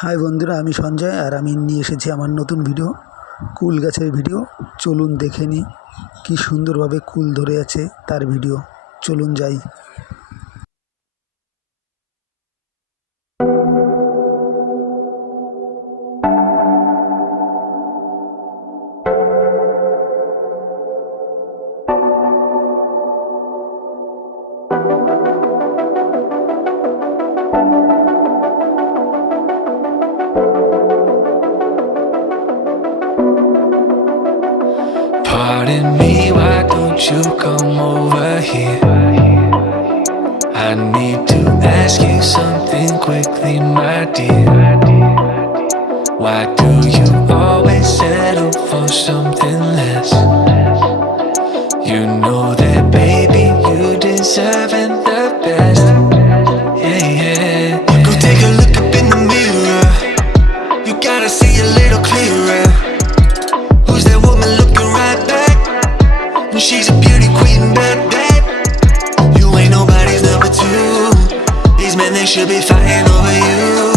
High বন্ধুরা, আমি সঞ্জয় আর আমি নিয়ে এসেছি আমার নতুন ভিডিও, কুল গাছের ভিডিও। চলুন দেখে নিই কী সুন্দরভাবে কুল ধরে আছে তার ভিডিও। চলুন যাই। Pardon me, why don't you come over here? I need to ask you something quickly, my dear. Why do you always settle for something less? You know that, baby, you deserving the best. Yeah, yeah. Go take a look up in the mirror. You gotta see a little clearer. Who's that woman looking right back? She's a beauty queen, bad. You ain't nobody's number two. These men, they should be fighting over you.